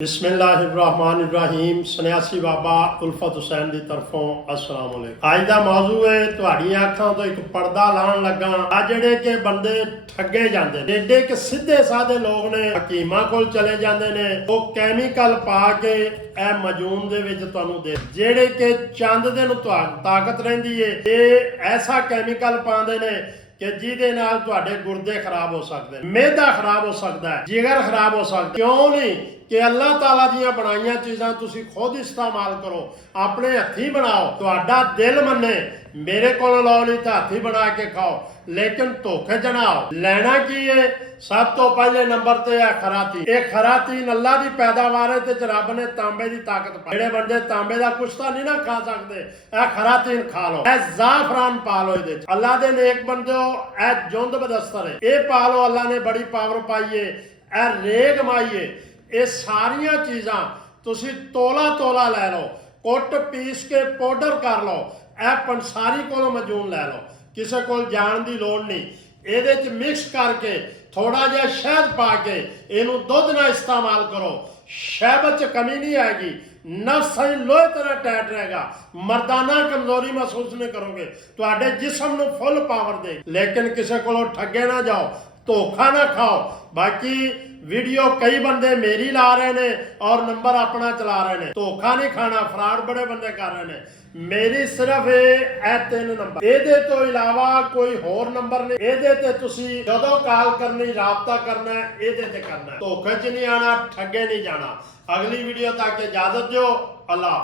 बिस्मिल्लाहिर्रहमानिर्रहीम सन्यासी बाबा उल्फत हुसैन की तरफों अस्सलाम वालेकुम। अज का मौजू है तुहाडियां अखां तो एक पर्दा लाण लगा। आ जेडे के बंदे ठगे जाते एडे के सीधे साधे लोग ने हकीमां कोल चले जाते ने वो कैमिकल पा के ए मजून दे विच तुहानूं दे जेडे के चंद दे नूं ताकत रहिंदी है ये ऐसा कैमिकल पाਉਂਦੇ ने कि जिहदे नाल तुहाडे गुर्दे खराब हो सकते हैं, मेदा खराब हो सकता है, जिगर खराब हो सकता है। क्यों नहीं कि अल्लाह ताला दीआं बनाईआं चीज़ां तुसीं खुद इस्तेमाल करो, अपने हथी बनाओ, तुहाडा दिल मन्ने मेरे को लो नहीं तो हथी बना के खाओ, लेकिन धोखे च ना आओ। लैना की है सब तो पहले नंबर ते है खराती। ये खरातीन अल्लाह की पैदावार है ते रब ने तांबे की ताकत पाई। जेड़े बंदे तांबे का कुछ तो नहीं ना खा सकते ए खरातीन खा लो। ए जाफरान पा लो, ये अल्लाह दे नेक बंदे हो। ए जुंद बदस्तर है ये पा लो, अल्लाह ने बड़ी पावर पाई है। ए रेग माई है। ये सारिया चीज़ां तुसी तोला तोला लै लो, कुट पीस के पाउडर कर लो। ए पंसारी को मजून लै लो, किसी को जान की लोड़ नहीं। ये मिक्स करके थोड़ा जिहा शहद पा के इनू दुध ना इस्तेमाल करो, शहबत च कमी नहीं आएगी, नफ्स लोहे तरह टाइट रहेगा, मर्दाना कमजोरी महसूस नहीं करोगे, तुहाडे जिस्म नू फुल पावर दे। लेकिन किसी को ठगे ना जाओ, धोखा ना खाओ। बाकी वीडियो कई बंदे मेरी ला रहे ने और नंबर अपना चला रहे ने, धोखा नहीं खाना, फ्रॉड बड़े बंदे कर रहे ने। मेरी सिर्फ ये 3 नंबर, ये तो इलावा कोई होर नंबर नहीं। ये तुसी जदों कॉल करनी, राबता करना है, ये करना है। धोखे च नहीं आना, ठगे नहीं जाना। अगली वीडियो तक इजाजत दो। अल्लाह।